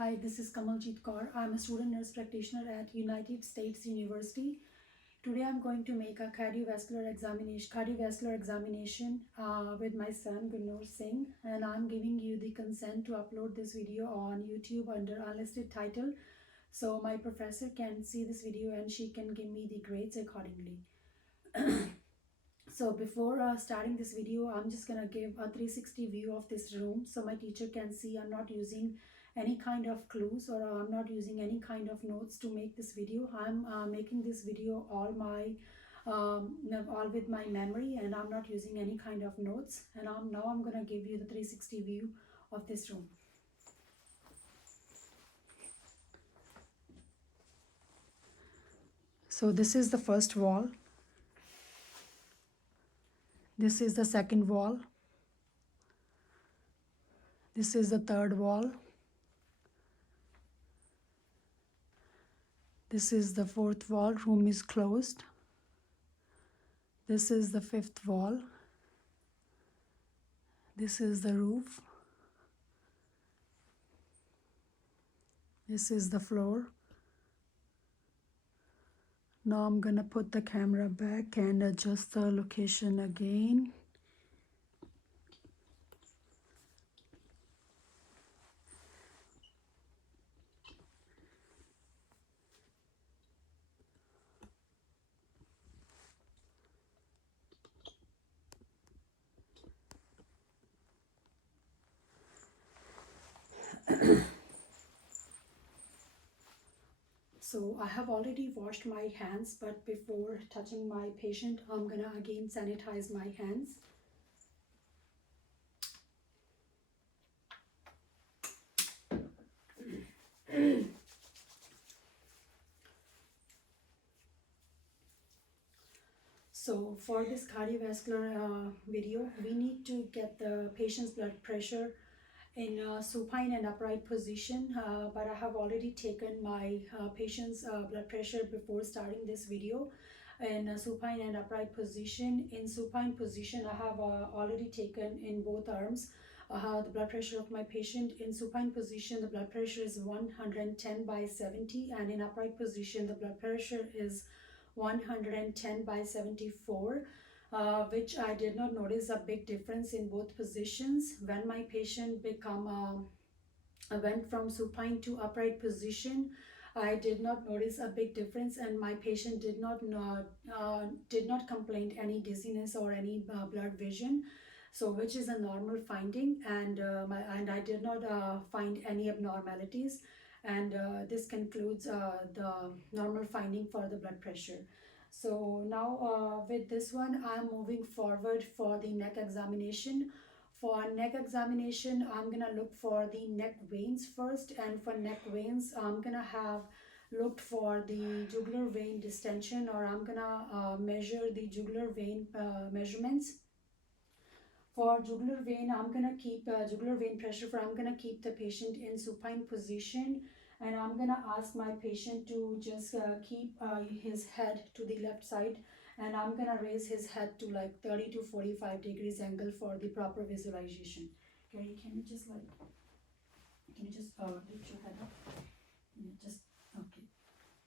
Hi, this is Kamaljeet Kaur. I'm a student nurse practitioner at United States University. Today I'm going to make a cardiovascular examination with my son Gurnoor Singh, and I'm giving you the consent to upload this video on YouTube under unlisted title, so my professor can see this video and she can give me the grades accordingly. So before starting this video, I'm just gonna give a 360 view of this room so my teacher can see I'm not using any kind of clues, or I'm not using any kind of notes to make this video. I'm making this video all with my memory, and I'm not using any kind of notes. And now I'm gonna give you the 360 view of this room. So this is the first wall. This is the second wall. This is the third wall. This is the fourth wall. Room is closed. This is the fifth wall. This is the roof. This is the floor. Now I'm gonna put the camera back and adjust the location again. So I have already washed my hands, but before touching my patient, I'm gonna again sanitize my hands. So for this cardiovascular video, we need to get the patient's blood pressure in supine and upright position, but I have already taken my patient's blood pressure before starting this video in supine and upright position. In supine position, I have already taken in both arms the blood pressure of my patient. In supine position, the blood pressure is 110 by 70, and in upright position, the blood pressure is 110 by 74. Which I did not notice a big difference in both positions. When my patient went from supine to upright position, I did not notice a big difference, and my patient did not complain any dizziness or any blurred vision, so which is a normal finding, and I did not find any abnormalities, and this concludes the normal finding for the blood pressure. So now with this one, I'm moving forward for the neck examination. For neck examination, I'm gonna look for the neck veins first, and for neck veins, I'm gonna have looked for the jugular vein distension, or I'm gonna measure the jugular vein measurements. For jugular vein, I'm gonna keep jugular vein pressure. I'm gonna keep the patient in supine position, and I'm gonna ask my patient to just keep his head to the left side, and I'm gonna raise his head to like 30 to 45 degrees angle for the proper visualization. Okay, can you just lift your head up? Yeah, just okay.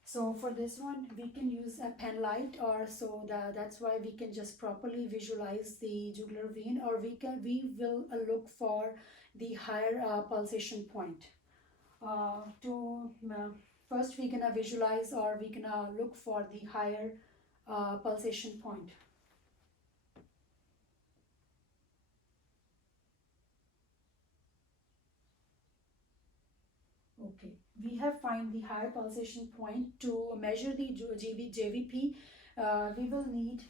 So for this one, we can use a pen light, or so that's why we can just properly visualize the jugular vein, or we will look for the higher pulsation point. First we gonna visualize, or we gonna look for the higher pulsation point. Okay, we have find the higher pulsation point. To measure the JVP, we will need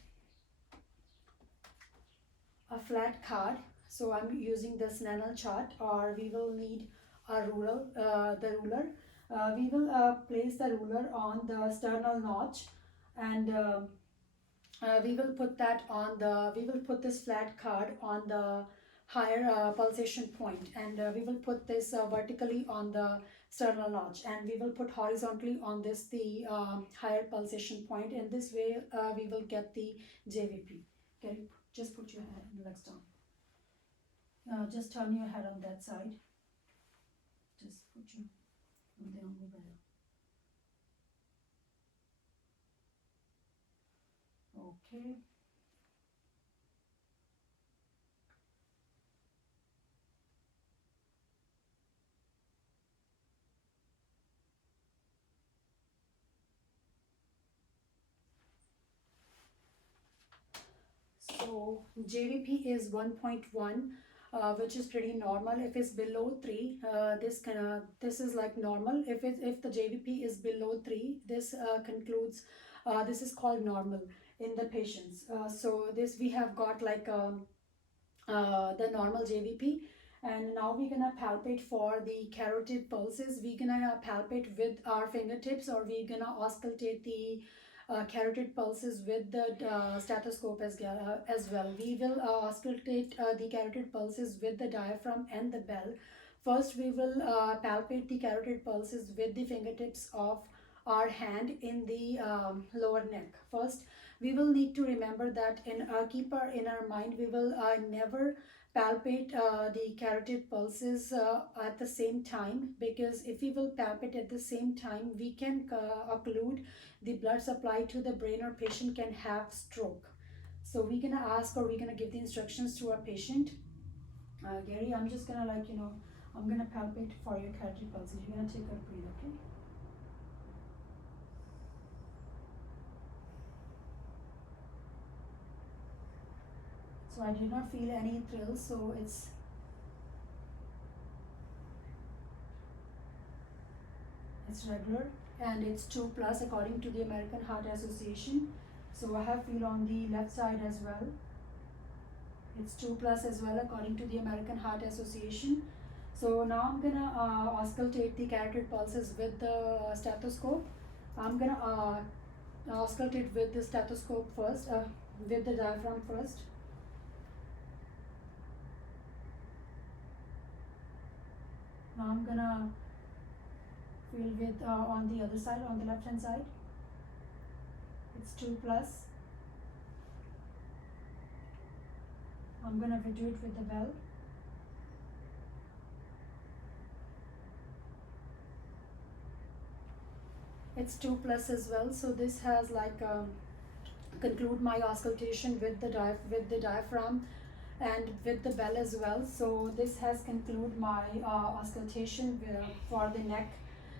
a flat card. So I'm using the Snellen chart, or we will need a ruler, we will place the ruler on the sternal notch, and we will put this flat card on the higher pulsation point, and we will put this vertically on the sternal notch, and we will put horizontally on this the higher pulsation point. In this way we will get the JVP. Can you just put your legs down? Just turn your head on that side. Just put your Okay. So JVP is 1.1, which is pretty normal. If it's below 3, this is like normal. If the JVP is below 3, this concludes this is called normal in the patients. So this we have got like the normal JVP. And now we're gonna palpate for the carotid pulses. We're gonna palpate with our fingertips, or we're gonna auscultate the carotid pulses with the stethoscope as well. We will auscultate the carotid pulses with the diaphragm and the bell. First, we will palpate the carotid pulses with the fingertips of our hand in the lower neck. First, we will need to remember that keep in our mind, we will never palpate the carotid pulses at the same time, because if we will palpate at the same time, we can occlude the blood supply to the brain, or patient can have stroke. So we're gonna ask, or we're gonna give the instructions to our patient. Gary, I'm just gonna I'm gonna palpate for your carotid pulses. You're gonna take a breath, okay? So I did not feel any thrills, so it's regular, and it's 2 plus according to the American Heart Association. So I have feel on the left side as well. It's 2 plus as well according to the American Heart Association. So now I'm gonna auscultate the carotid pulses with the stethoscope. I'm gonna auscultate with the stethoscope first, with the diaphragm first. Now I'm gonna feel with on the other side, on the left hand side. It's 2 plus. I'm gonna do it with the bell. It's 2 plus as well. So this has like conclude my auscultation with the diaphragm and with the bell as well. So this has conclude my auscultation for the neck.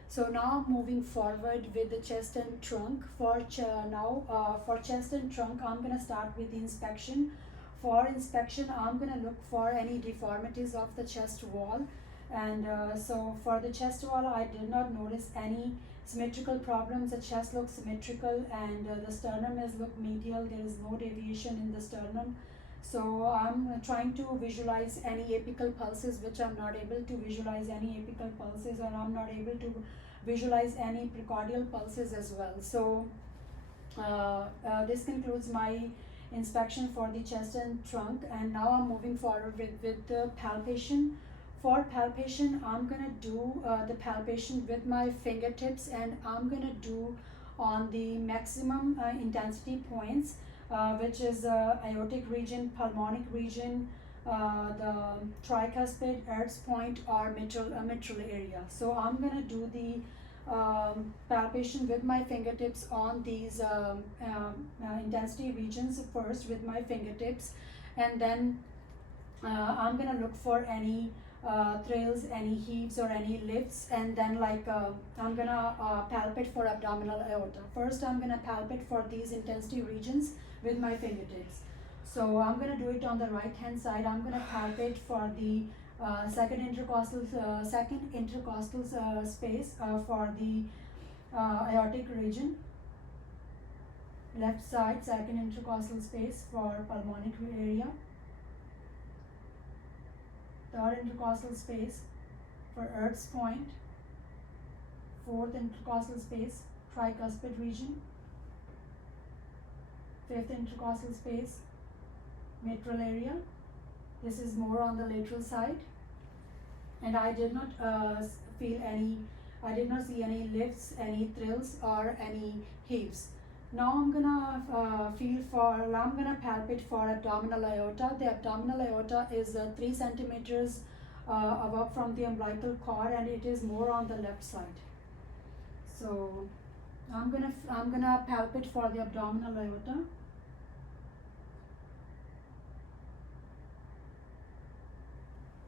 So now moving forward with the chest and trunk. For chest and trunk, I'm gonna start with the inspection. For inspection, I'm gonna look for any deformities of the chest wall. And so for the chest wall, I did not notice any symmetrical problems. The chest looks symmetrical, and the sternum is look medial. There is no deviation in the sternum. So I'm trying to visualize any apical pulses, which I'm not able to visualize any apical pulses, or I'm not able to visualize any precordial pulses as well. So this concludes my inspection for the chest and trunk, and now I'm moving forward with the palpation. For palpation, I'm gonna do the palpation with my fingertips, and I'm gonna do on the maximum intensity points, which is aortic region, pulmonic region, the tricuspid, Erb's point, or mitral area. So I'm gonna do the palpation with my fingertips on these intensity regions first with my fingertips, and then I'm gonna look for any thrills, any heaves, or any lifts, and then I'm gonna palpate for abdominal aorta. First, I'm gonna palpate for these intensity regions with my fingertips. So I'm gonna do it on the right hand side. I'm gonna palpate for the second intercostal space for the aortic region. Left side, second intercostal space for pulmonic area. Third intercostal space for Erb's point. Fourth intercostal space, tricuspid region. Fifth intercostal space, mitral area. This is more on the lateral side, and I did not see any lifts, any thrills, or any heaves. Now I'm gonna palpate for abdominal aorta. The abdominal aorta is 3 centimeters above from the umbilical cord, and it is more on the left side. So I'm gonna palpate for the abdominal aorta.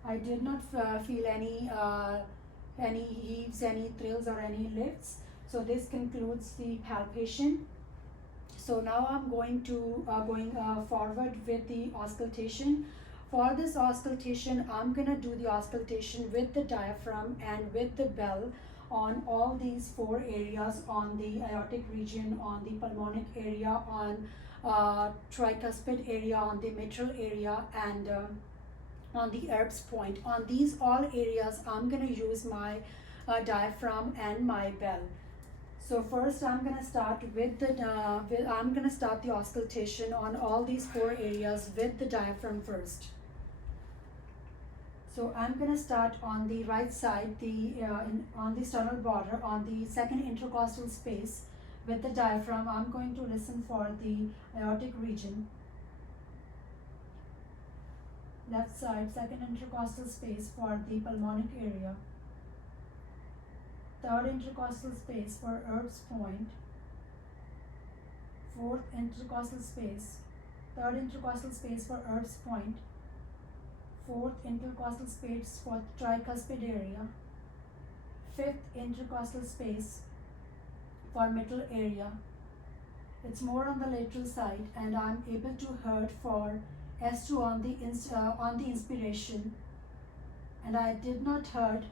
I did not feel any heaves, any thrills, or any lifts. So this concludes the palpation. So now I'm going to going forward with the auscultation. For this auscultation, I'm gonna do the auscultation with the diaphragm and with the bell on all these four areas, on the aortic region, on the pulmonic area, on tricuspid area, on the mitral area, and on the Erb's point. On these all areas, I'm gonna use my diaphragm and my bell. So first, I'm gonna start with the I'm gonna start the auscultation on all these four areas with the diaphragm first. So I'm gonna start on the right side, on the sternal border, on the second intercostal space with the diaphragm. I'm going to listen for the aortic region. Left side, second intercostal space for the pulmonic area. Third intercostal space for Erb's point. Fourth intercostal space. Third intercostal space for Erb's point. Fourth intercostal space for tricuspid area. Fifth intercostal space for mitral area. It's more on the lateral side, and I'm able to hear for S2 on the inspiration, and I did not heard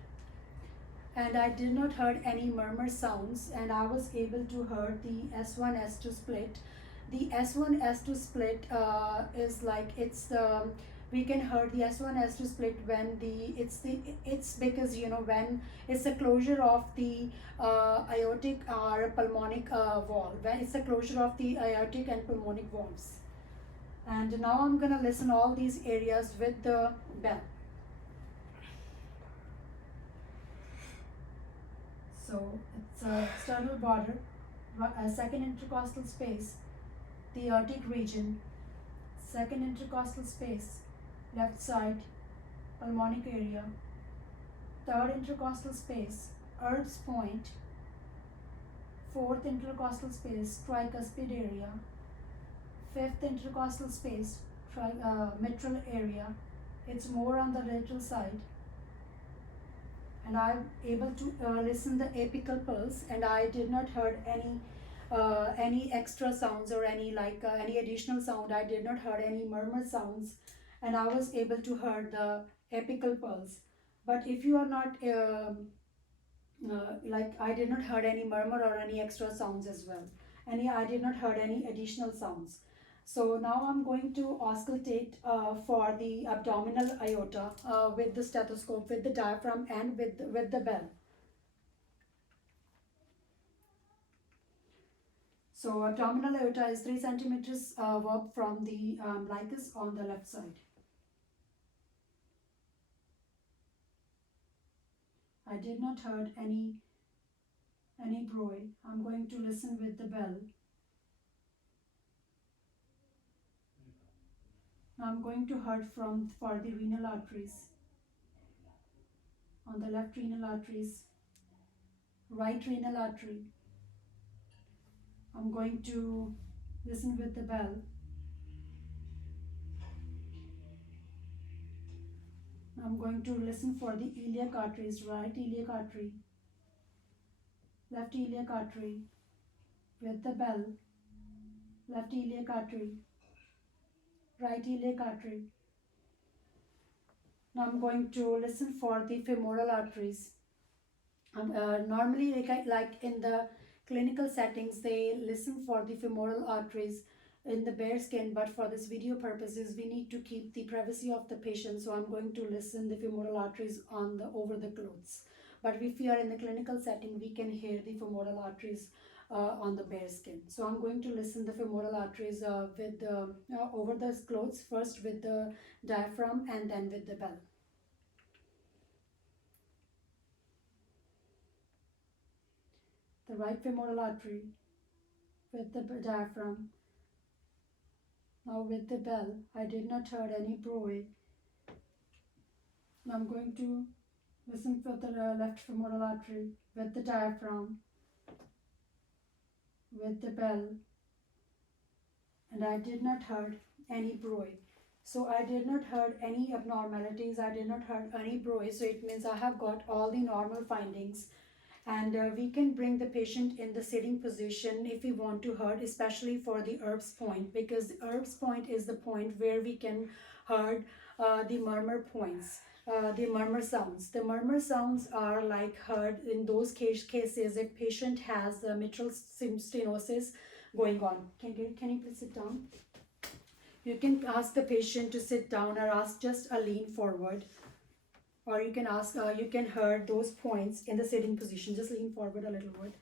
any murmur sounds, and I was able to hear the S1 S2 split. The S1 S2 split is like we can hear the S1 S2 split when it's because when it's the closure of the aortic or pulmonic valve, when it's the closure of the aortic and pulmonic valves. And now I'm gonna listen all these areas with the bell. So it's a sternal border, a second intercostal space, the aortic region, second intercostal space, left side, pulmonic area, third intercostal space, Erb's point, fourth intercostal space, tricuspid area, fifth intercostal space, mitral area. It's more on the lateral side, and I'm able to listen the apical pulse, and I did not heard any extra sounds or any additional sound. I did not heard any murmur sounds, and I was able to hear the apical pulse. But if you are not I did not heard any murmur or any extra sounds as well. I did not heard any additional sounds. So now I'm going to auscultate for the abdominal aorta with the stethoscope, with the diaphragm, and with the bell. So abdominal aorta is 3 centimeters warp from the umbilicus on the left side. I did not heard any Broy. I'm going to listen with the bell. I'm going to heard for the renal arteries. On the left renal arteries, right renal artery. I'm going to listen with the bell. I'm going to listen for the iliac arteries, right iliac artery, left iliac artery, with the bell, left iliac artery, right iliac artery. Now I'm going to listen for the femoral arteries. Normally, like in the clinical settings, they listen for the femoral arteries in the bare skin, but for this video purposes, we need to keep the privacy of the patient. So I'm going to listen the femoral arteries over the clothes. But if we are in the clinical setting, we can hear the femoral arteries on the bare skin. So I'm going to listen the femoral arteries over the clothes, first with the diaphragm and then with the bell. The right femoral artery with the diaphragm. Now with the bell, I did not heard any Broy. Now I'm going to listen for the left femoral artery with the diaphragm. with the bell, and I did not heard any bruit. So I did not heard any abnormalities. I did not heard any bruit. So it means I have got all the normal findings, and we can bring the patient in the sitting position if we want to hurt, especially for the Erb's point, because the Erb's point is the point where we can hurt the murmur points, the murmur sounds. The murmur sounds are like heard in those cases if patient has mitral stenosis going on. Can you please sit down? You can ask the patient to sit down or ask just a lean forward, or you can ask, you can hear those points in the sitting position. Just lean forward a little bit.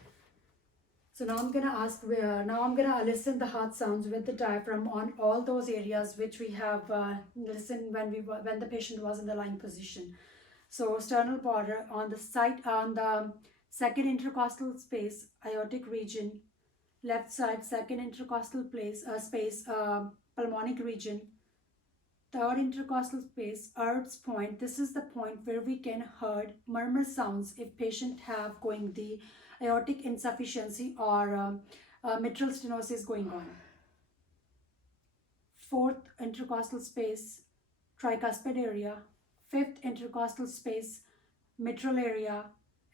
So now I'm gonna ask, now I'm gonna listen the heart sounds with the diaphragm on all those areas which we have listened when the patient was in the lying position. So sternal border on the side, on the second intercostal space, aortic region, left side second intercostal space, pulmonic region, third intercostal space, Erb's point. This is the point where we can heard murmur sounds if patient have going the aortic insufficiency or mitral stenosis going on. Fourth intercostal space, tricuspid area. Fifth intercostal space, mitral area.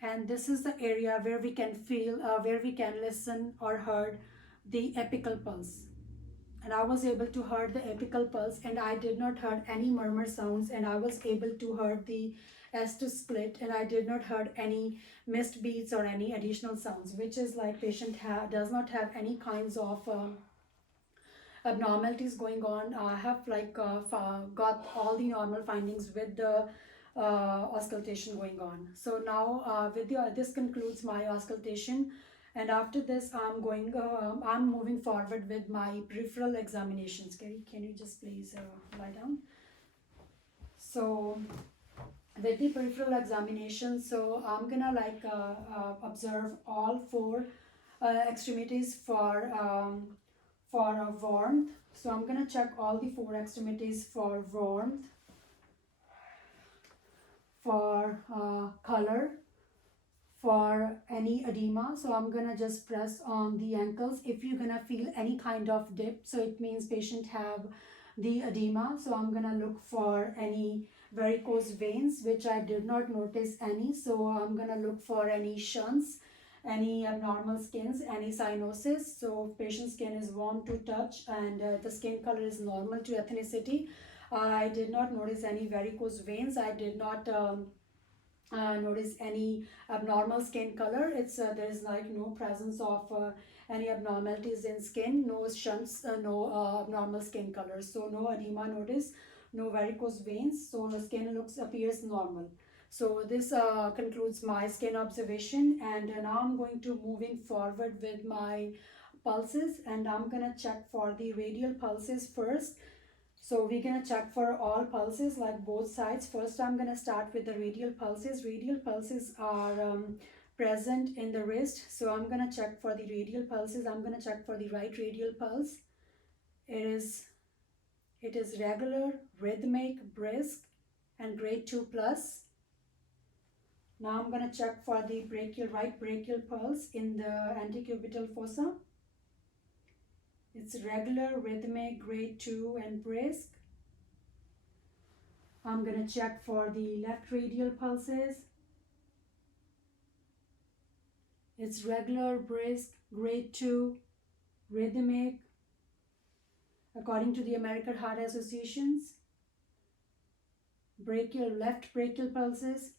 And this is the area where we can feel, where we can listen or heard the apical pulse. And I was able to hear the apical pulse, and I did not hear any murmur sounds, and I was able to hear the S2 split, and I did not hear any missed beats or any additional sounds, which is like patient does not have any kinds of abnormalities going on. I have like got all the normal findings with the auscultation going on. So now this concludes my auscultation. And after this, I'm moving forward with my peripheral examinations. Can you just please lie down? So with the peripheral examination, so I'm gonna like observe all four extremities for warmth. So I'm gonna check all the four extremities for warmth, for color, for any edema. So I'm gonna just press on the ankles. If you're gonna feel any kind of dip, so it means patient have the edema. So I'm gonna look for any varicose veins, which I did not notice any. So I'm gonna look for any shunts, any abnormal skins, any cyanosis. So patient skin is warm to touch, and the skin color is normal to ethnicity. I did not notice any varicose veins. I did not notice any abnormal skin color. There is like no presence of any abnormalities in skin, no shunts, no abnormal skin color. So no edema notice, no varicose veins. So the skin appears normal. So this concludes my skin observation, and now I'm going to moving forward with my pulses, and I'm gonna check for the radial pulses first. So we're gonna check for all pulses, like both sides. First, I'm gonna start with the radial pulses. Radial pulses are present in the wrist. So I'm gonna check for the radial pulses. I'm gonna check for the right radial pulse. It is regular, rhythmic, brisk, and grade 2 plus. Now I'm gonna check for the right brachial pulse in the antecubital fossa. It's regular, rhythmic, grade 2 and brisk. I'm going to check for the left radial pulses. It's regular, brisk, grade 2, rhythmic, according to the American Heart Association's. Left brachial pulses.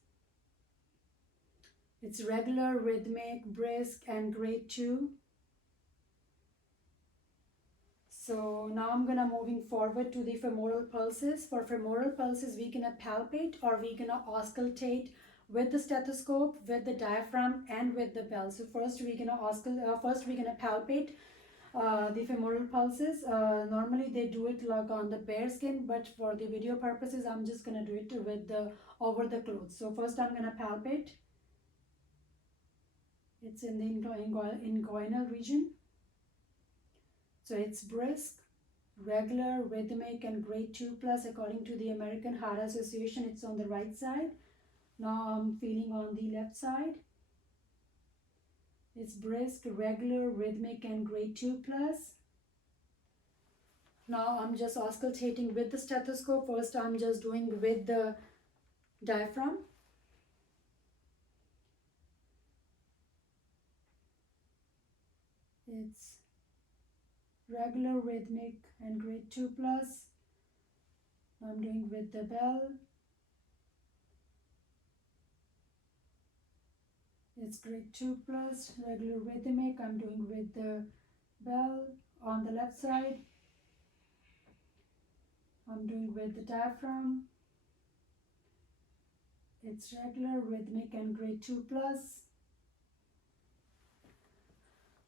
It's regular, rhythmic, brisk, and grade 2. So now I'm gonna moving forward to the femoral pulses. For femoral pulses, we're gonna palpate or we're gonna auscultate with the stethoscope, with the diaphragm, and with the bell. So first we're gonna palpate the femoral pulses. Normally they do it like on the bare skin, but for the video purposes, I'm just gonna do it with the over the clothes. So first I'm gonna palpate. It's in the inguinal region. So it's brisk, regular, rhythmic, and grade 2 plus according to the American Heart Association. It's on the right side. Now I'm feeling on the left side. It's brisk, regular, rhythmic, and grade 2 plus. Now I'm just auscultating with the stethoscope. First I'm just doing with the diaphragm. It's regular, rhythmic, and grade 2 plus. I'm doing with the bell. It's grade 2 plus, regular, rhythmic. I'm doing with the bell on the left side. I'm doing with the diaphragm. It's regular, rhythmic, and grade 2 plus.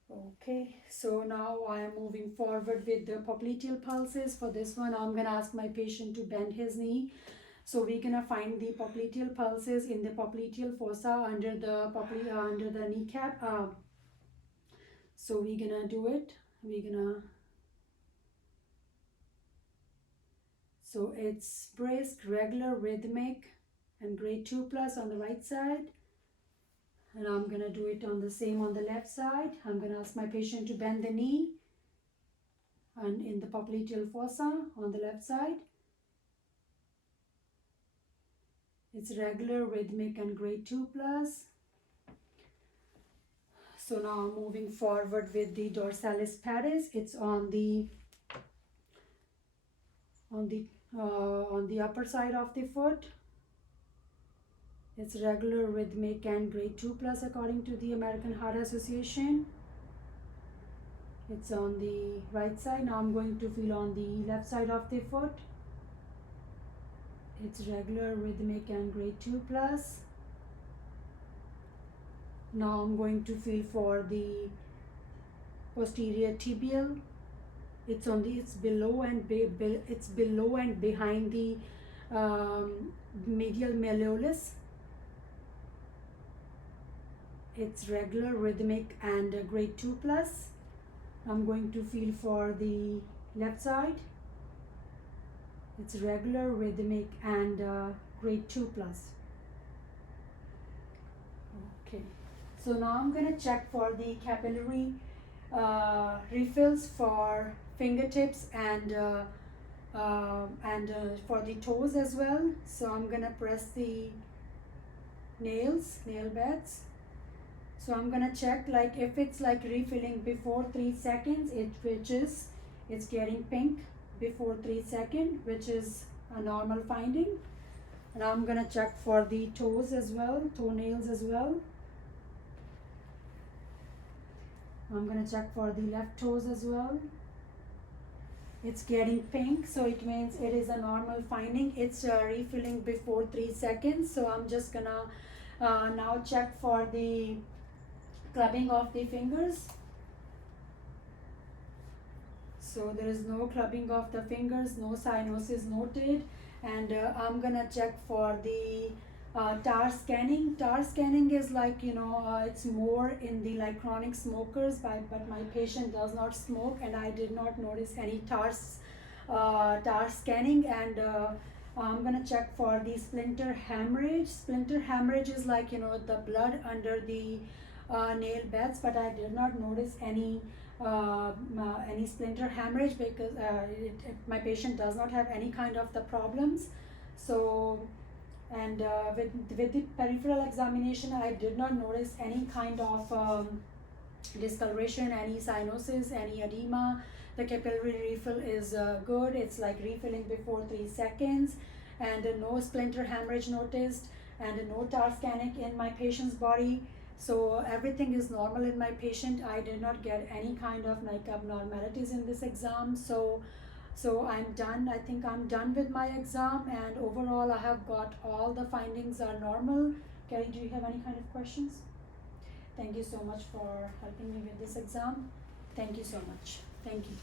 Okay, so now I am moving forward with the popliteal pulses. For this one, I'm gonna ask my patient to bend his knee. So we're gonna find the popliteal pulses in the popliteal fossa under the kneecap. So we're gonna do it. So it's brisk, regular, rhythmic, and grade 2 plus on the right side. And I'm gonna do it on the same on the left side. I'm gonna ask my patient to bend the knee and in the popliteal fossa on the left side. It's regular, rhythmic, and grade 2 plus. So now I'm moving forward with the dorsalis pares. It's on the upper side of the foot. It's regular, rhythmic, and grade 2 plus according to the American Heart Association. It's on the right side. Now I'm going to feel on the left side of the foot. It's regular, rhythmic, and grade 2 plus. Now I'm going to feel for the posterior tibial. It's below and behind the medial malleolus. It's regular, rhythmic, and grade 2 plus. I'm going to feel for the left side. It's regular, rhythmic, and grade 2 plus. Okay, so now I'm going to check for the capillary refills for fingertips and for the toes as well. So I'm going to press the nail beds. So I'm gonna check, like, if it's like refilling before 3 seconds, it's getting pink before 3 seconds, which is a normal finding. And I'm gonna check for the toes as well, toenails as well. I'm gonna check for the left toes as well. It's getting pink, so it means it is a normal finding. It's refilling before 3 seconds. So I'm just gonna now check for the clubbing of the fingers. So there is no clubbing of the fingers, no cyanosis noted. And I'm gonna check for the TAR scanning. TAR scanning is like, it's more in the like chronic smokers, but my patient does not smoke, and I did not notice any TAR scanning. And I'm gonna check for the splinter hemorrhage. Splinter hemorrhage is like, the blood under the nail beds, but I did not notice any splinter hemorrhage because my patient does not have any kind of the problems. So, and with the peripheral examination, I did not notice any kind of discoloration, any cyanosis, any edema. The capillary refill is good. It's like refilling before 3 seconds, and no splinter hemorrhage noticed, and no TAR scanning in my patient's body. So everything is normal in my patient. I did not get any kind of like abnormalities in this exam. So I'm done. I think I'm done with my exam, and overall I have got all the findings are normal. Carrie, do you have any kind of questions? Thank you so much for helping me with this exam. Thank you so much. Thank you.